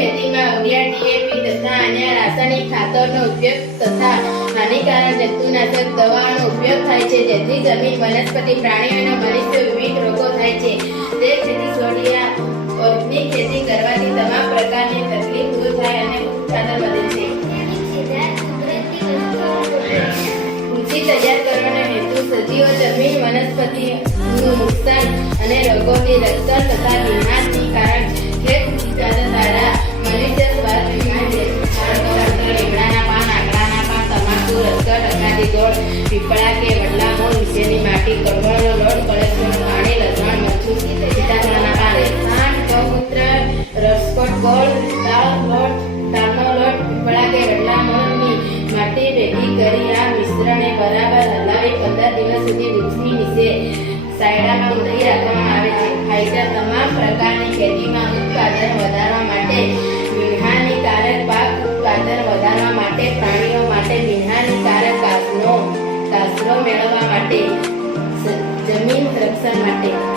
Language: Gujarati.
ખેતીમાં ઉડિયા ડીએપી તથા અન્ય રાસાયણિક ખાતરનો ઉપયોગ તથા હાનિકારક જંતુનાશક દવાઓનો ઉપયોગ થાય છે. જેથી જમીન વનસ્પતિ પ્રાણીઓના મનુષ્ય વિવિધ રોગો થાય છે. તે ખેતી છોડિયા ઓર્ગેનિક ખેતી કરવાથી તમામ પ્રકારની તકલીફ દૂર થાય અને ઉત્પાદન વધે છે. કૃષિ તૈયાર કરવાના હેતુ સજીવો જમીન, વનસ્પતિનું નુકસાન અને રોગોની રક્ષણ તથા પીપળા કે વડલા વિશેની માટી કડવાળનો લોટ કળશમાં પાણી લસણ મરચું સીતાફળના પાન ખાંડ ગૌમૂત્ર, રસકોટ, ગોળ, દાળ, લોટ તાલનો લોટ, પીપળા કે વડલા મૂળની માટી ભેગી કરી આ મિશ્રણને બરાબર હલાવી પંદર દિવસ સુધી વૃક્ષની નીચે સાયડામાં ઉતરી રાખવામાં આવે છે. ફાયદા તમામ પ્રકારની સંગ્રહ મેળવવા માટે જમીન રક્ષણ માટે